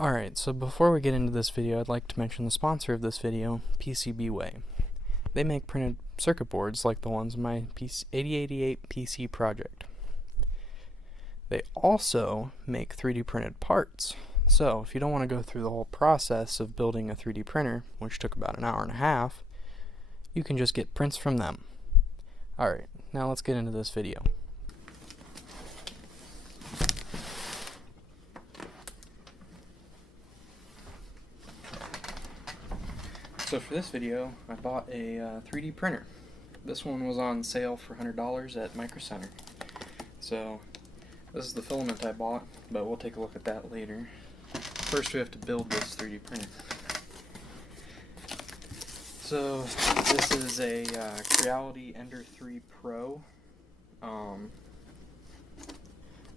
Alright, so before we get into this video, I'd like to mention the sponsor of this video, LBRY. They make printed circuit boards like the ones in my 8088 PC project. They also make 3D printed parts. So, if you don't want to go through the whole process of building a 3D printer, which took about an hour and a half, you can just get prints from them. Alright, now let's get into this video. So for this video, I bought a 3D printer. This one was on sale for $100 at Micro Center. So this is the filament I bought, but we'll take a look at that later. First we have to build this 3D printer. So this is a Creality Ender 3 Pro.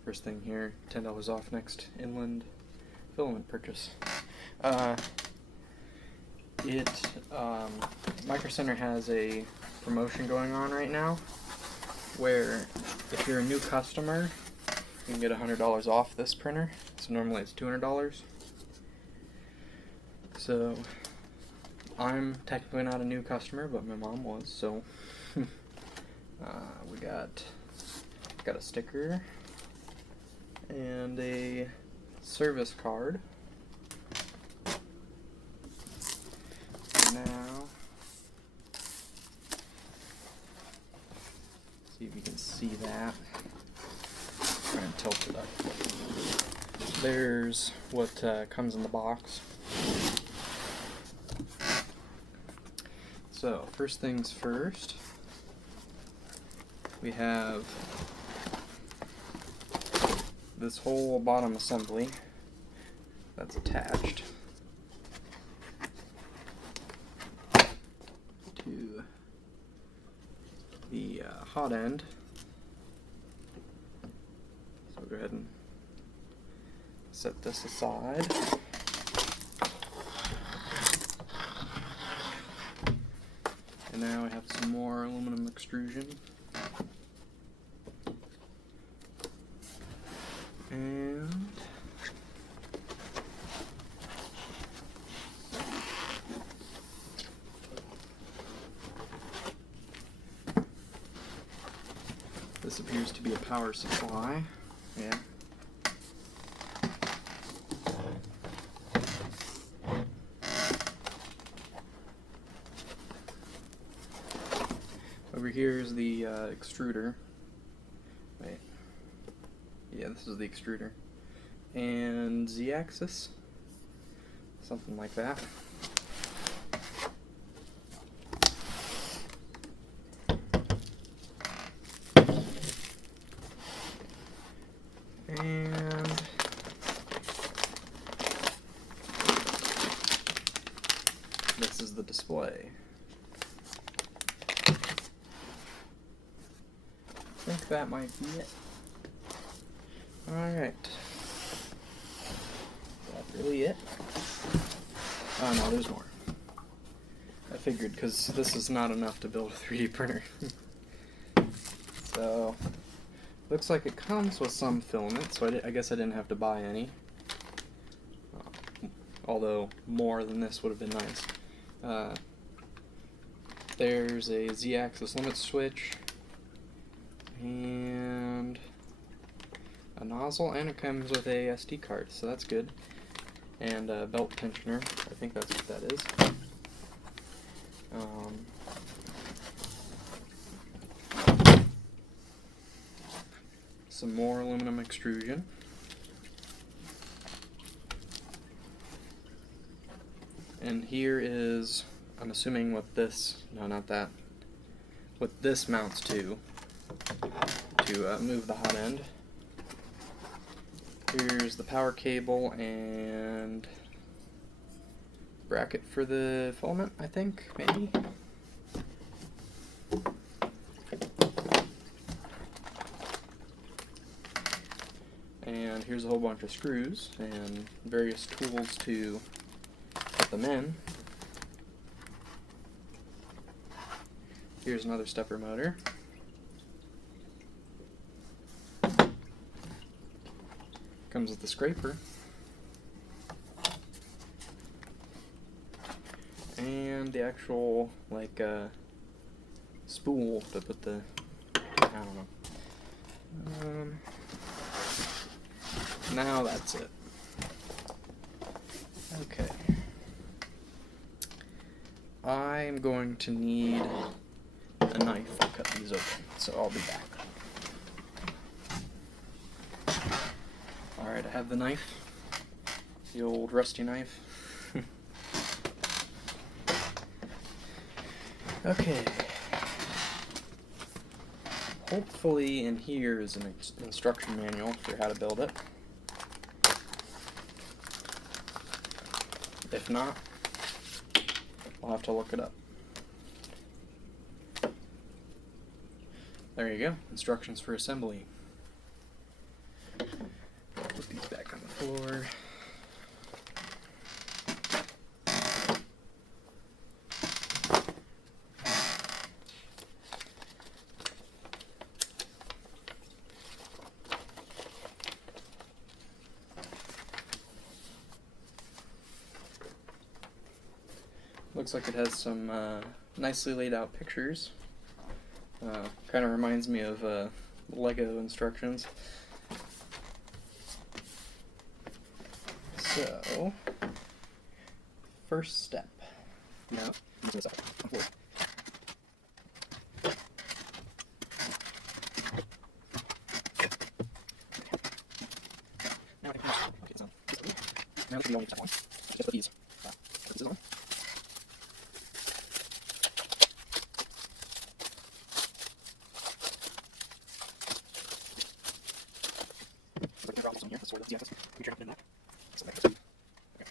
First thing here, $10 off next inland filament purchase. Micro Center has a promotion going on right now where if you're a new customer, you can get $100 off this printer. So normally it's $200. So I'm technically not a new customer, but my mom was, so we got a sticker and a service card. Now, see if you can see that. Try and tilt it up. There's what comes in the box. So, first things first, we have this whole bottom assembly that's attached to the hot end. So we'll go ahead and set this aside. And now we have some more aluminum extrusion. And this appears to be a power supply. Yeah. Over here is the extruder. Wait. Yeah, this is the extruder. And Z-axis. Something like that. And this is the display. I think that might be it. Alright. Is that really it? Oh no, there's more. I figured, because this is not enough to build a 3D printer. So, looks like it comes with some filament, so I guess I didn't have to buy any. Although, more than this would have been nice. There's a Z-axis limit switch, and a nozzle, and it comes with a SD card, so that's good. And a belt tensioner, I think that's what that is. Some more aluminum extrusion. And here is, I'm assuming what this, no not that, what this mounts to move the hot end. Here's the power cable and bracket for the filament, I think, maybe. And here's a whole bunch of screws and various tools to put them in. Here's another stepper motor. Comes with the scraper. and the actual like spool to put the, I don't know. Now that's it. Okay. I'm going to need a knife to cut these open, so I'll be back. Alright, I have the knife. The old rusty knife. Okay. Hopefully in here is an instruction manual for how to build it. If not, I'll have to look it up. There you go, instructions for assembly. Put these back on the floor. Looks like it has some nicely laid out pictures. Kind of reminds me of Lego instructions. So, first step. No, this up. Now I can okay, so now this will be only step one. Just put these. Put this on. Here, that's where the axis. We turn up in that. So like this. Okay.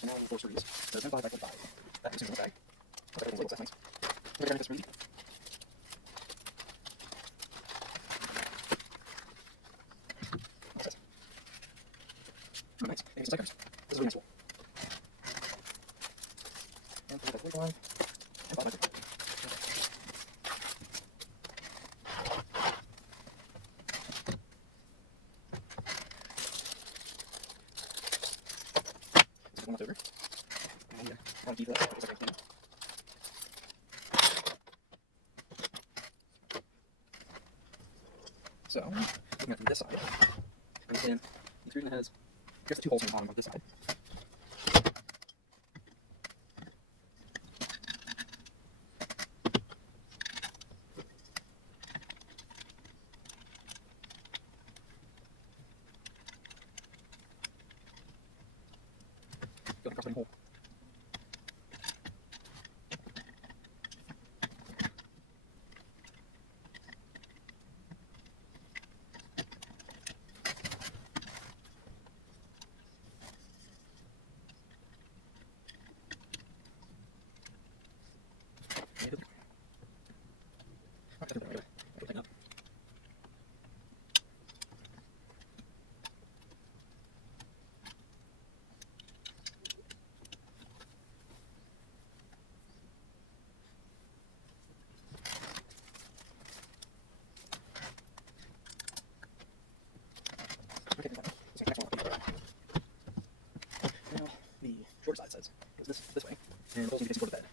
So now we'll go through these. So 10 by 5. That goes in the bag. Okay, everything's labeled, that's nice. We're going to this really. Oh, nice. Maybe some stickers. This is really nice. And put that on. And bottom right. Left over. And I'll keep that because I can. So, looking at from this side, and then the screw has just 2 holes in the bottom of this side. Go across the hole. Okay, so next one. Now the short side says goes this way, and the holes need to be facing toward the bed.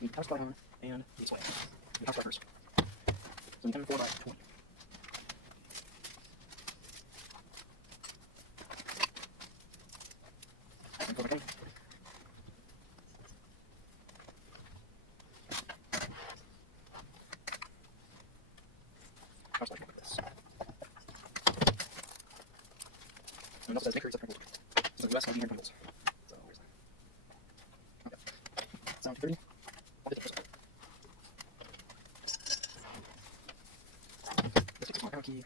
The power supply on and this way. The power supply first. So 10 4 by 20. And go back in. Power supply like this. And also says make sure it's up volts. So the US 1 volts. So where's that? Okay. Sound 30. I'll hit the first one. This takes a small power key.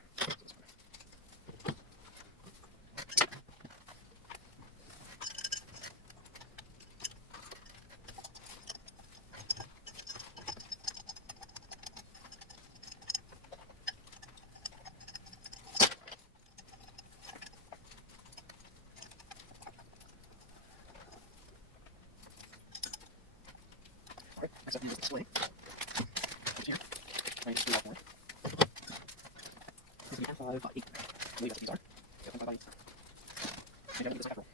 Next up is the display. Here, I just off more. This is the M5 8. I believe that's what these are. So M5 8. Maybe I'll do this after all.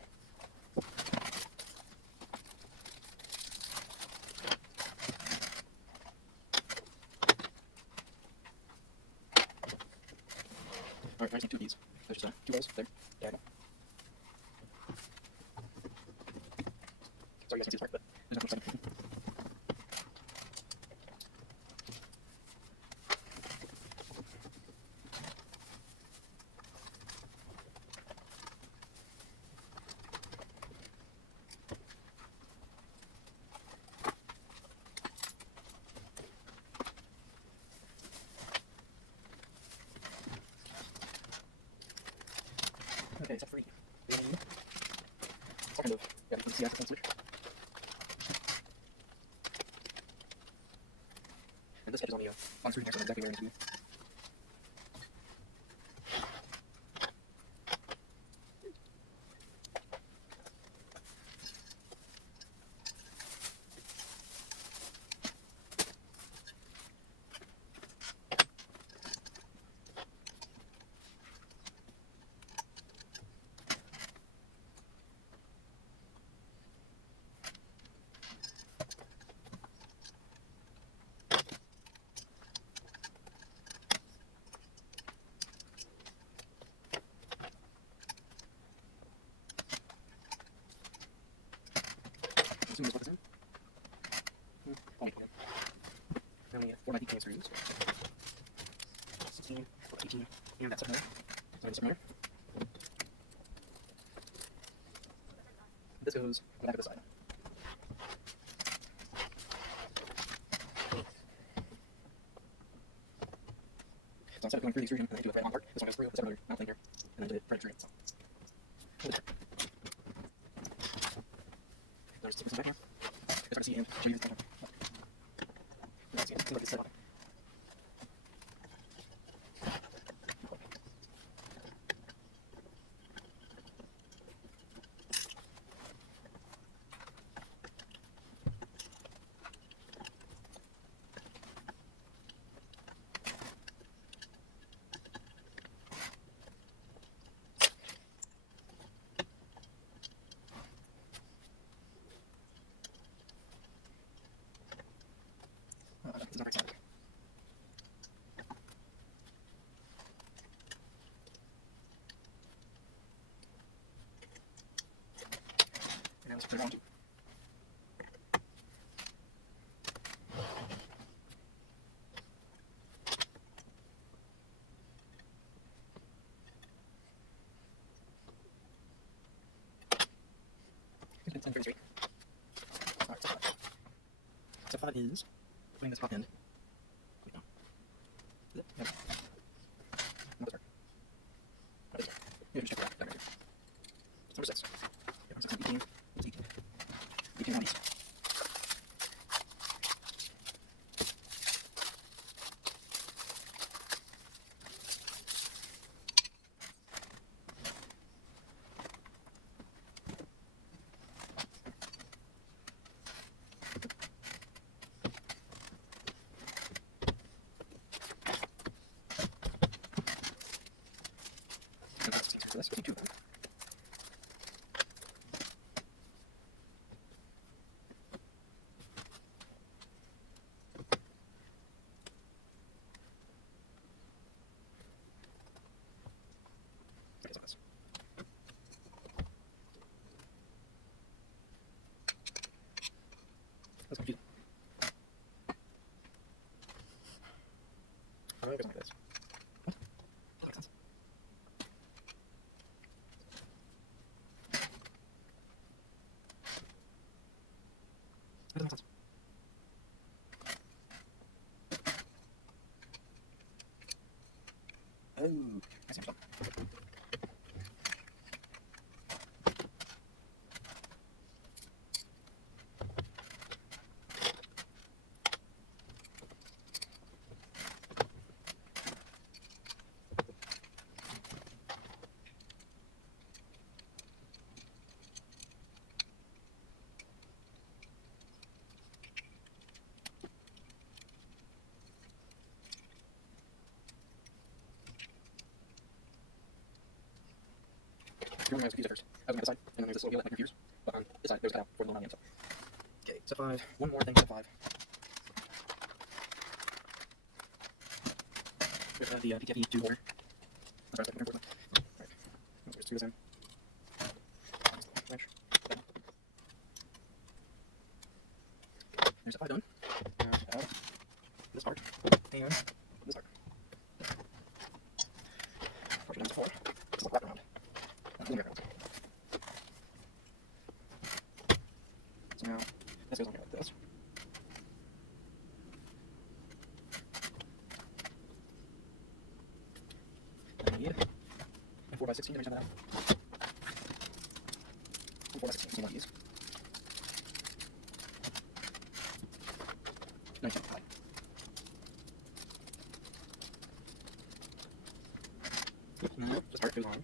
Alright, I just need two of these. There's just two rows there. Diagonal. Sorry you guys can see this part, but there's no second. Okay, step 3. It's all kind of, yeah, you can see after switch. And this head is on the screen here, so I know exactly where it needs to be. Assuming this one is in. Oh, wait, okay. Now we need 4x18 screws. 16, 18, and that's up there. So this up there. This goes the back of the side. So instead of going through the extrusion and then do a thread on part, this one goes through, this other mount thing here, and then do it thread extrusion. So. There's this back here. It's hard to see and show you this one. Let's see, it seems like it's set up. It's not right side. And now let's put it on. It's 10:33. Alright, step 5. Step 5 is putting this top end. Wait, no. Is it? No. No, sorry. What is it? Yeah, just check that. That right here. It's number 6. Yeah, number 6 and 18. It's 18. 18 on these. So this, 2 of them. Okay, so this. That's confusing. Oh, it goes like this. What? That makes sense. That doesn't make sense. Oh, I see what's up. going to use it first. I was going to the side, and then there's this little wheel that might confuse. But on this side, there's a cutout for the one on the inside. Okay, step 5. One more thing, step 5. With the PTFE 2 holder. That's right, important. Alright, let's do this in. There's step 5 done. Now, this part, and this part. Push it down to 4. Just wrap around. So now, this goes on here like this. And I need a 4x16 to measure that out. And 4x16 is one of these. 19.5. Now, this part goes on here.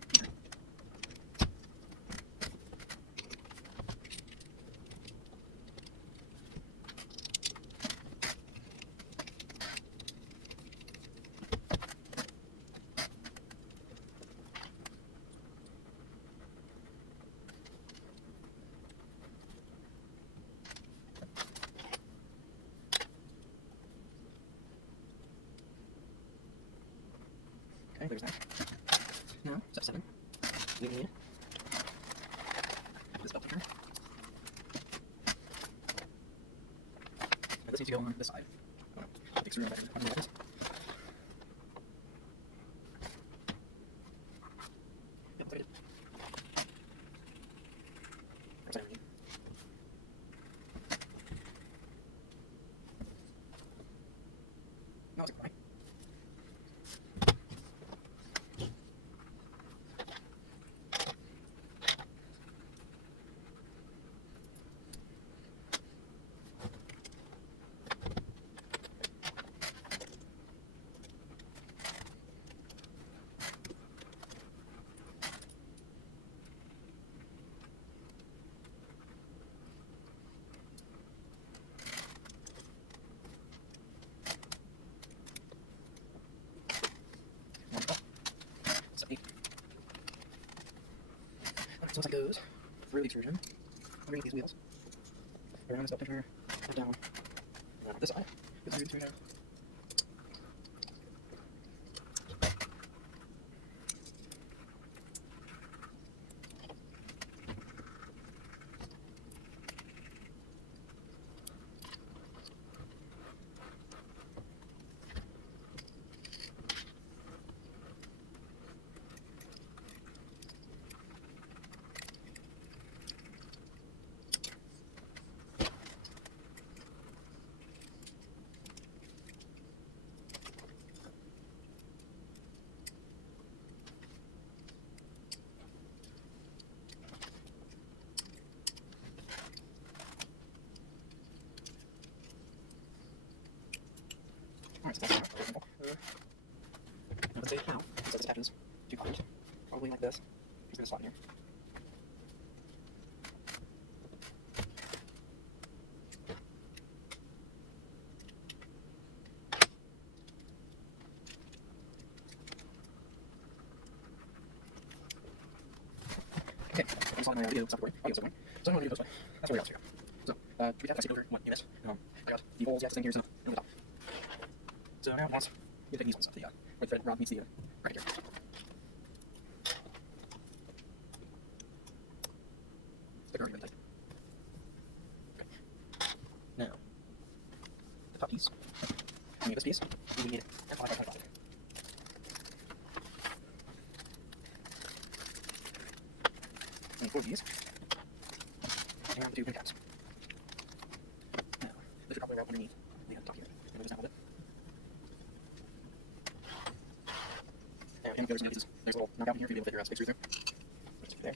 Okay, there's that. Now, step 7. We need this belt turn. Now, this needs to go on this side. Take screw back under this. Yep, that's what I did. That's what I need. No, it's right. Alright, so once that goes through the extrusion, underneath these wheels, around this belt picture, and down, and this side, goes through the tuner. Alright, so that's simple. Now let's say how, so this happens to cut it, probably like this. He's going to slot in here. Okay, I'm slotting my audio stuff away. So I'm going to do it this way. That's where we got to go. So, we have to over what units. I got the holes, thing here, so on the top. So now once you take these ones off the where the thread rod meets the right here. They're already really tight. Okay. Now, the top piece. We need this piece. We need it at 5x5. And 4 of these. And 2 pin caps. Now, this should probably wrap underneath the top here. And we'll just snap with it. And there's a little knockout here for you to be able to fit your space through. Just there.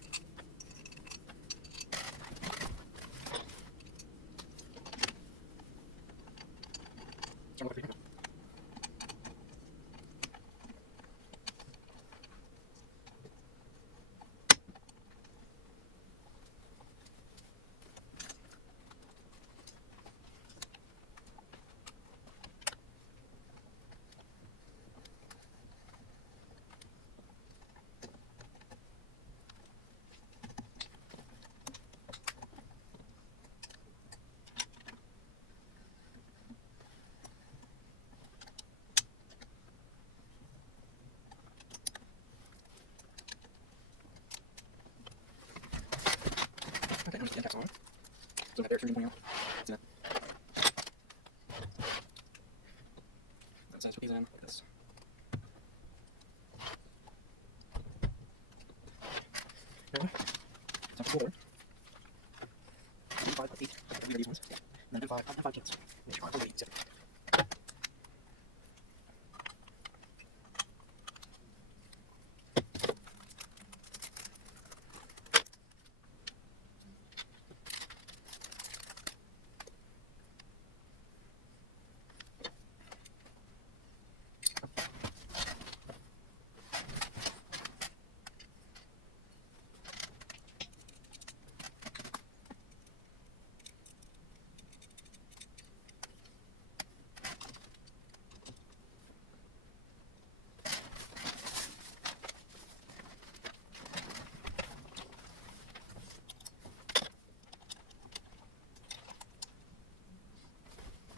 So I'm going to So that there, it's pointing out. It's in it. That says put these in like this. Anyway, so I'm still there. 5 plus 8. And these ones. And then 5 kids. Make sure I'm really easy.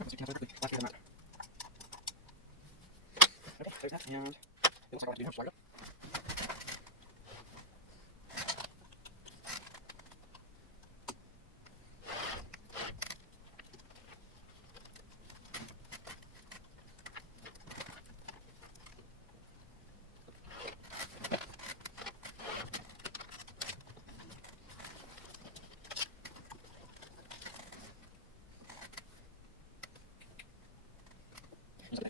So you can have last year of that. Okay, there's that, and it looks like I want to do now, so I go.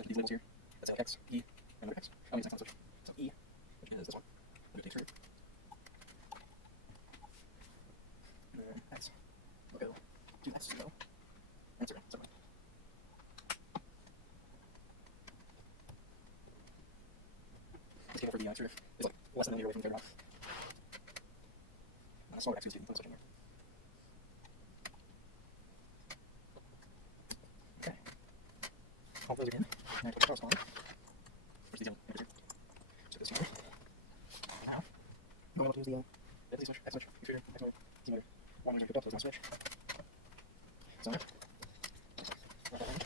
These labels here. That's X, E, and X. Oh, it's not switch. So E, which is this one. I'm going to take through. And then X. We'll go to X, so answer it. So this cable for the answer is like less than a meter away from the third rock. Smaller X is getting switch in there. Okay. All those again. And I put cross on. Where's the yellow? So this here. Now, I'm going to use the switch, X switch, extruder, X motor, Z motor. One motor hooked up, so it's not switch. So, right that range.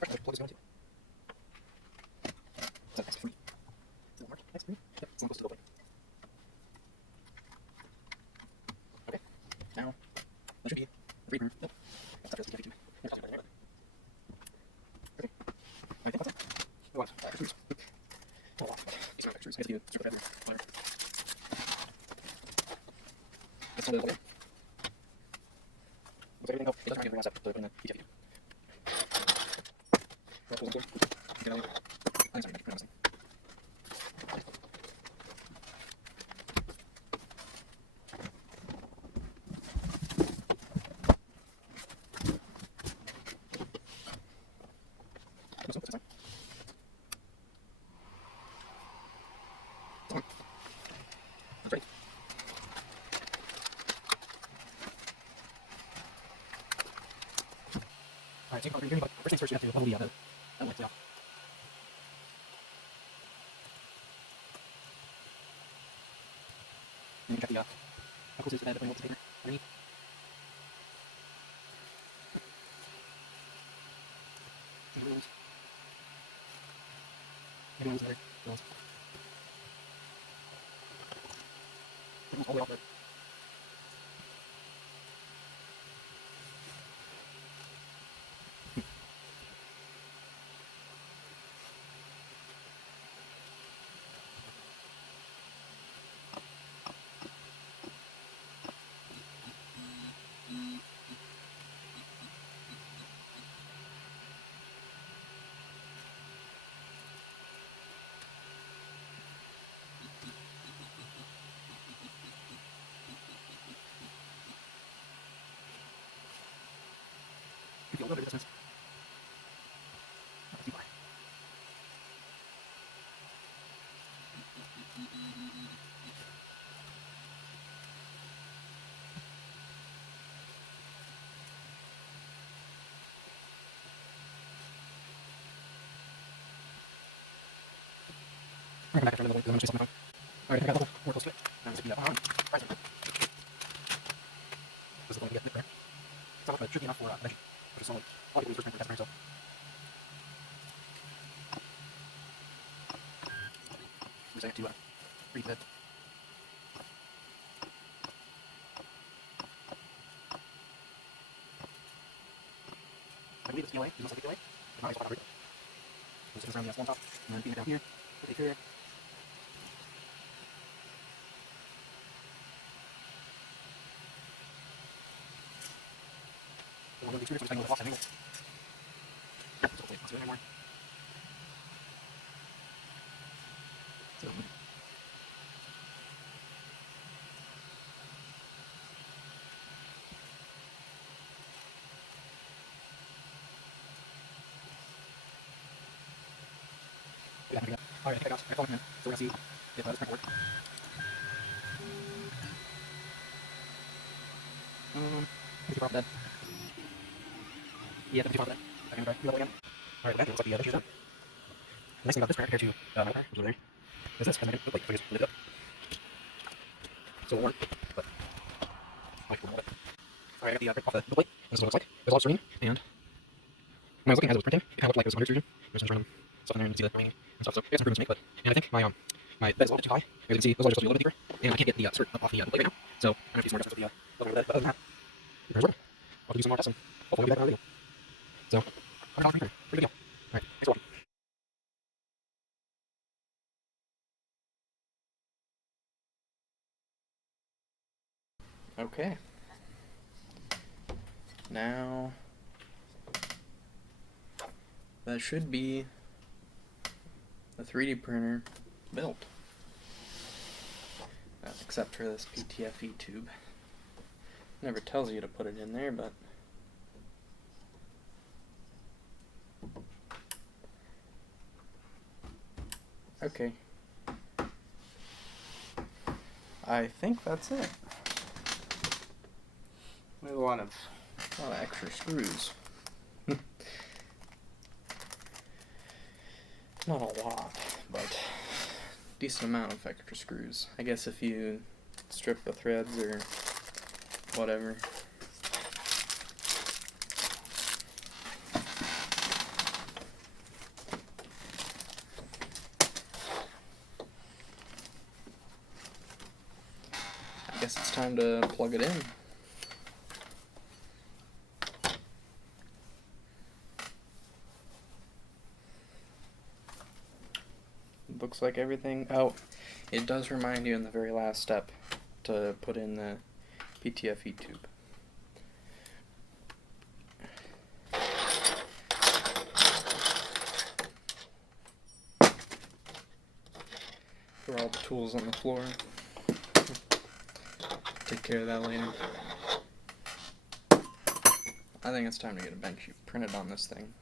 First, I'll plug this one too. Is that X3? Does that work? X3? Yep, it's close to the open. Okay, now, that should be 3 proof. Yep. That's not just the okay. I think that's it. Oh, what? Extrudes. Oh, wow. These are extrudes. I have to do super heavy wire. Let's hold it over. Looks like everything go. It doesn't really bring us up to put in the PTFE. That goes into it. Get out of here. I'm sorry, I'm missing. Alright, so you're doing like, first things first, you have to level the lights off. And you check the, how close it is to the voltage taker underneath. There's wheels. Maybe wheels there. Wheels. Wheels all the way off there. You feel a little bit of distance. Not too far. I'm going to come back after another one because I'm going to say something wrong. Alright, I got a little more close to it. I'm going to do that on. Right. This is going to get there. It's not tricky enough for veggie, which is solid. A lot of people use first time for testing himself. We're just going to read that. PLA, there's no slight PLA. There's not a spot on it. Just around the small top, and then beam it down here, put the interior. And we'll do two, so we're just taking the offset angle. So hopefully it's not doing anymore. So, yeah, there we go. Alright, I think I got it. So we're gonna see if this print works. Empty prop dead. Yeah, empty prop dead. I can try. Do that again. Alright, that looks like the issue's done. The nice thing about this printer compared to my printer, which is there, is this, because I can look like if I just lit it up. So it won't work, but I can hold it. Alright, I got the print off the plate. This is what it looks like. There's a lot of serene, and when I was looking as it was printing, it kind of looked like it was under extrusion. There's some random stuff in there, and you can see the ring and stuff. So it's improvements to make, but and I think my bed is a little bit too high. As you can see, those are just supposed to be a little bit deeper, and I can't get the skirt up off the plate right now. So I'm gonna do some more adjustments with the over the bed. But other than that, the printer's working. I'll do some more tests, and hopefully we'll be back on the video. So $100 printer, pretty good deal. All right, thanks for watching. Okay. Now that should be the 3D printer built. Except for this PTFE tube. Never tells you to put it in there, but okay. I think that's it. There's a lot of extra screws. Not a lot, but decent amount of extra screws. I guess if you strip the threads or whatever. I guess it's time to plug it in. Looks like everything. Oh, it does remind you in the very last step to put in the PTFE tube. Throw all the tools on the floor. Take care of that later. I think it's time to get a bench printed on this thing.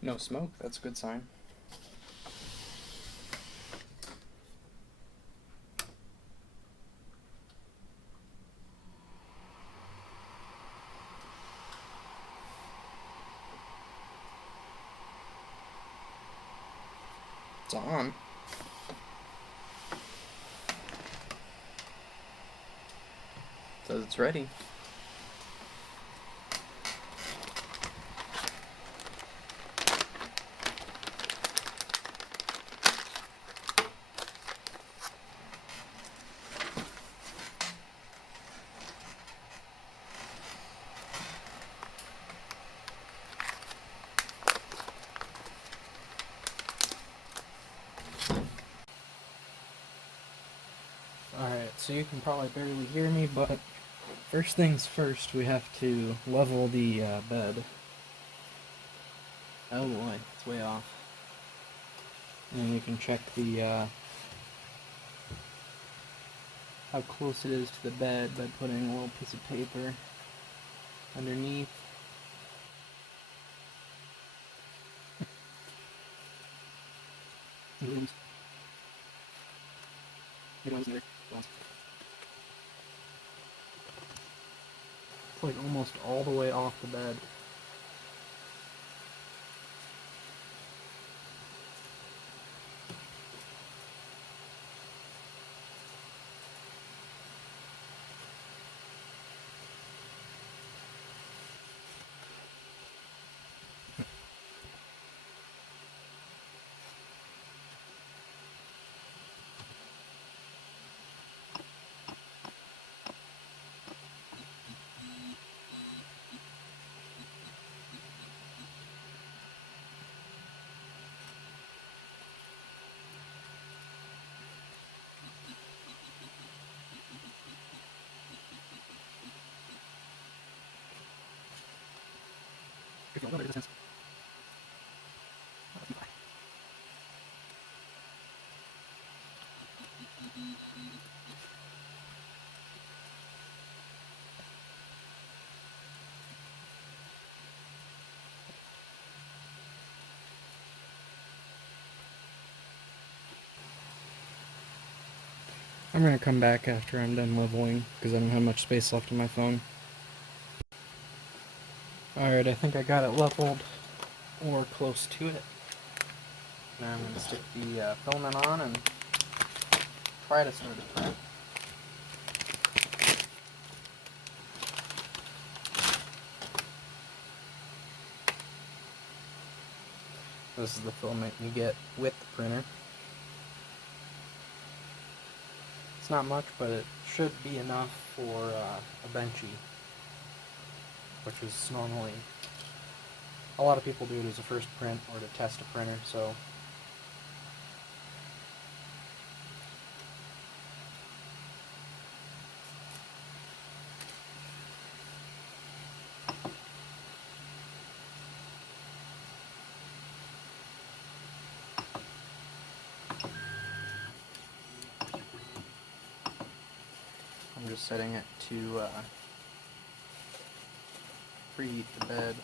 No smoke, that's a good sign. It's on. Says it's ready. Alright, so you can probably barely hear me, but first things first, we have to level the bed. Oh boy, it's way off. And you can check the how close it is to the bed by putting a little piece of paper underneath. It's like almost all the way off the bed. I'm gonna come back after I'm done leveling, because I don't have much space left on my phone. Alright, I think I got it leveled, or close to it. Now I'm gonna stick the filament on and try to start a print. This is the filament you get with the printer. It's not much, but it should be enough for a benchy, which is normally, a lot of people do it as a first print or to test a printer, so I'm just setting it to preheat the bed.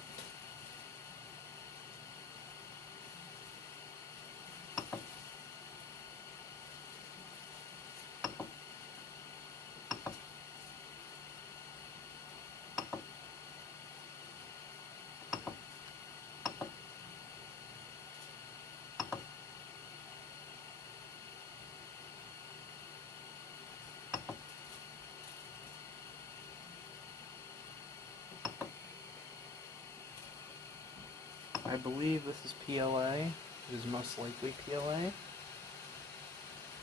I believe this is PLA. It is most likely PLA.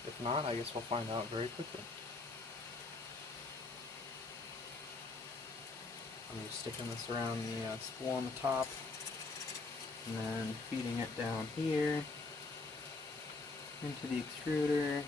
If not, I guess we'll find out very quickly. I'm just sticking this around the spool on the top, and then feeding it down here into the extruder.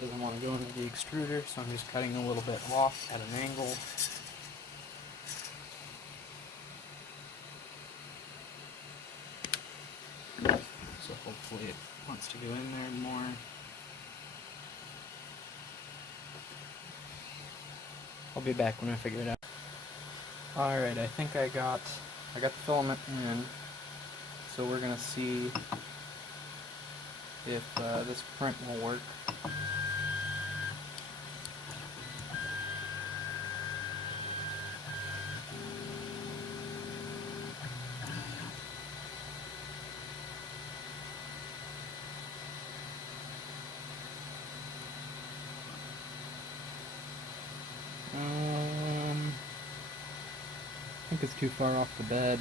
Doesn't want to go into the extruder, so I'm just cutting a little bit off at an angle. So hopefully it wants to go in there more. I'll be back when I figure it out. Alright, I think I got the filament in, so we're gonna see if this print will work. I think it's too far off the bed.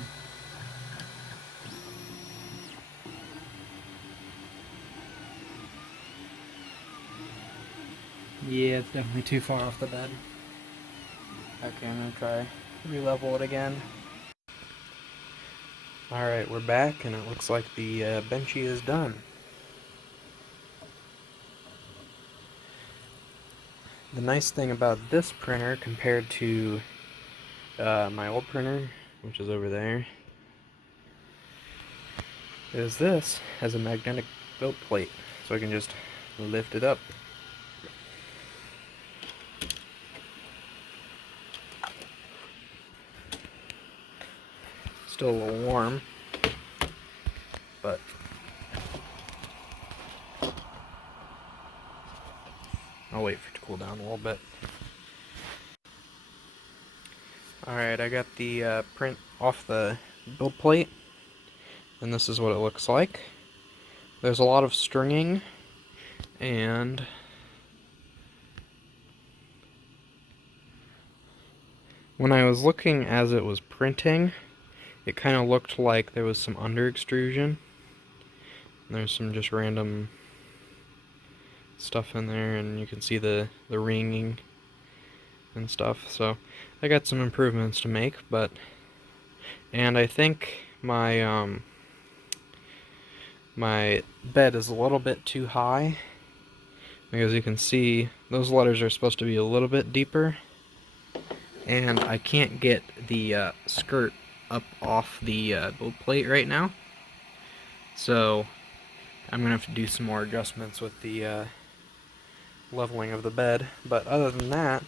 Yeah, it's definitely too far off the bed. Okay, I'm gonna try re-level it again. Alright, we're back, and it looks like the benchy is done. The nice thing about this printer compared to my old printer, which is over there, is this has a magnetic build plate, so I can just lift it up. Still a little warm, but I'll wait for it to cool down a little bit. Alright, I got the print off the build plate, and this is what it looks like. There's a lot of stringing, and when I was looking as it was printing, it kind of looked like there was some under extrusion. There's some just random stuff in there, and you can see the ringing and stuff. So I got some improvements to make, and I think my my bed is a little bit too high, because you can see those letters are supposed to be a little bit deeper, and I can't get the skirt up off the build plate right now, so I'm gonna have to do some more adjustments with the leveling of the bed. But other than that,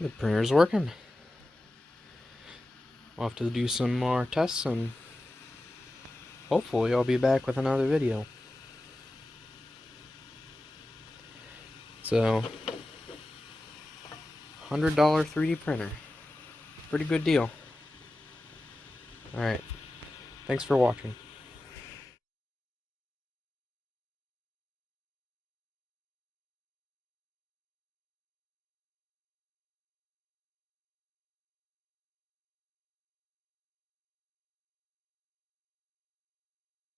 the printer's working. We'll have to do some more tests, and hopefully I'll be back with another video. So, $100 3D printer. Pretty good deal. Alright, thanks for watching.